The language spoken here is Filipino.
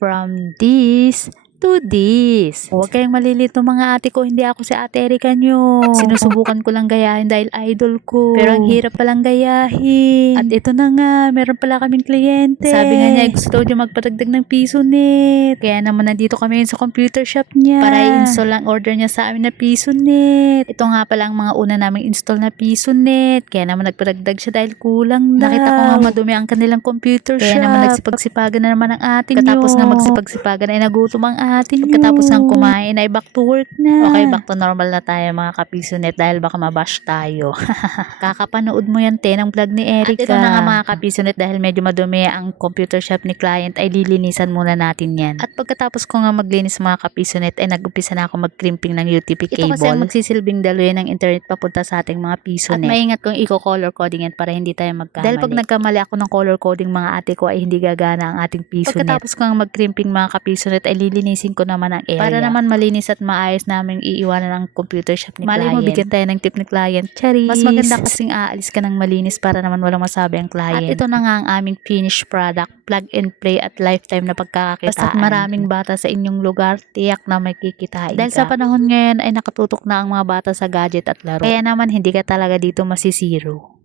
from this to this. Huwag kayong malilito mga ate ko, hindi ako si Ate Erica nyo. Sinusubukan ko lang gayahin dahil idol ko. Pero ang hirap palang gayahin. At ito na nga, meron pala kaming kliyente. Sabi nga niya, gusto daw niya magpadagdag ng PisoNet. Kaya naman nandito kami sa computer shop niya. Para i-install ang order niya sa amin na PisoNet. Ito nga pala ang mga una naming install na PisoNet. Kaya naman nagpadagdag siya dahil kulang daw. Nakita ko nga madumi ang kanilang computer shop. Kaya naman nagsipagsipagan na naman ang atin Katapos nga magsipagsipagan ay nagutom ang atin Pagkatapos ng kumain ay back to work na. Okay, back to normal na tayo mga kapisonet dahil baka mabash tayo. Kakapanood mo yan ng vlog ni Erica. At ito na nga mga kapisonet dahil medyo madumi ang computer shop ni client ay lilinisan muna natin yan. At pagkatapos ko nga maglinis mga kapisonet ay nag-umpisa na ako mag-crimping ng UTP cable. Ito kasi ang magsisilbing daloy ng internet papunta sa ating mga pisonet. At maingat kong i-color coding yan para hindi tayo magkamali. Dahil pag nagkamali ako ng color coding mga ate ko ay hindi gagana ang ating pisonet. Pagkatapos ko nga mag-crimping mga kapisonet ay lilinisin ko naman ang area. Para naman malinis at maayos namin iiwanan ang computer shop ni client. Malay mo, bigyan tayo ng tip ni client. Charis! Mas maganda kasing aalis ka ng malinis para naman walang masabi ang client. At ito na nga ang aming finished product. Plug and play at lifetime na pagkakakitaan. Basta't maraming bata sa inyong lugar, tiyak na may kikitain Dahil sa panahon ngayon ay nakatutok na ang mga bata sa gadget at laro. Kaya naman hindi ka talaga dito masisiro.